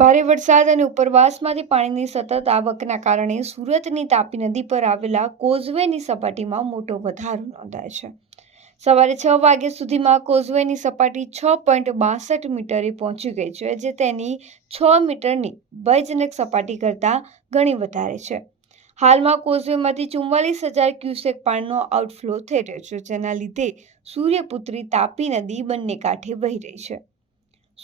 ભારે વરસાદ અને ઉપરવાસમાંથી પાણીની સતત આવકના કારણે સુરતની તાપી નદી પર આવેલા કોઝવેની સપાટીમાં મોટો વધારો નોંધાયો છે. સવારે 6 વાગ્યા સુધીમાં કોઝવેની સપાટી 6.62 મીટરે પહોંચી ગઈ છે, જે તેની 6 મીટરની ભયજનક સપાટી કરતાં ઘણી વધારે છે. હાલમાં કોઝવેમાંથી 44,000 ક્યુસેક પાણીનો આઉટફ્લો થઈ રહ્યો છે, જેના લીધે સૂર્યપુત્રી તાપી નદી બંને કાંઠે વહી રહી છે.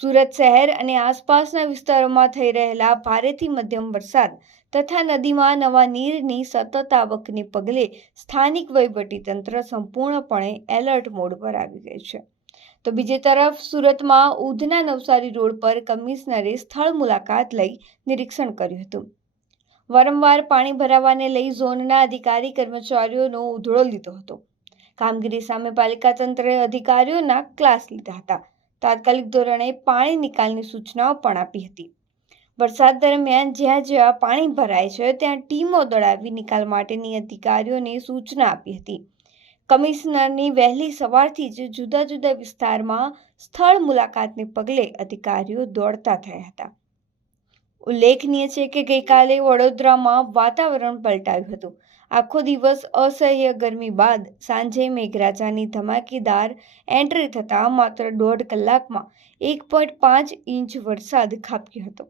સુરત શહેર અને આસપાસના વિસ્તારોમાં થઈ રહેલા ભારેથી મધ્યમ વરસાદ તથા નદીમાં નવા નીરની સતત આવકને પગલે સ્થાનિક વહીવટીતંત્ર સંપૂર્ણપણે એલર્ટ મોડ પર આવી ગયું છે. તો બીજી તરફ સુરતમાં ઉધના નવસારી રોડ પર કમિશનરે સ્થળ મુલાકાત લઈ નિરીક્ષણ કર્યું હતું. વારંવાર પાણી ભરાવાને લઈ ઝોનના અધિકારી કર્મચારીઓનો ઉધડો લીધો હતો. કામગીરી સામે પાલિકા તંત્રે અધિકારીઓના ક્લાસ લીધા હતા. તાત્કાલિક ધોરણે પાણી નિકાલની સૂચનાઓ પણ આપી હતી. વરસાદ દરમિયાન જ્યાં જ્યાં પાણી ભરાય છે ત્યાં ટીમો દોડાવી નિકાલ માટેની અધિકારીઓને સૂચના આપી હતી. કમિશનરની વહેલી સવારથી જ જુદા જુદા વિસ્તારમાં સ્થળ મુલાકાતને પગલે અધિકારીઓ દોડતા થયા હતા. ઉલ્લેખનીય છે કે ગઈકાલે વડોદરામાં વાતાવરણ પલટાયું હતું. આખો દિવસ અસહ્ય ગરમી બાદ સાંજે મેઘરાજાની ધમાકેદાર એન્ટ્રી થતાં માત્ર 1.5 કલાકમાં 1.5 ઇંચ વરસાદ ખાબક્યો હતો,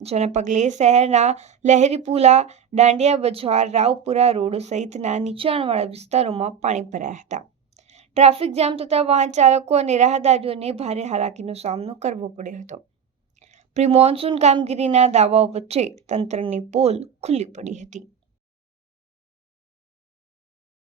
જેના પગલે શહેરના લહેરીપુલા, દાંડિયા બજાર, રાવપુરા રોડ સહિતના નીચાણવાળા વિસ્તારોમાં પાણી ભરાયા હતા. ટ્રાફિક જામ થતાં વાહન ચાલકો અને રાહદારીઓને ભારે હાલાકીનો સામનો કરવો પડ્યો હતો. પ્રી મોન્સૂન કામગીરીના દાવાઓ વચ્ચે તંત્રની પોલ ખુલ્લી પડી હતી.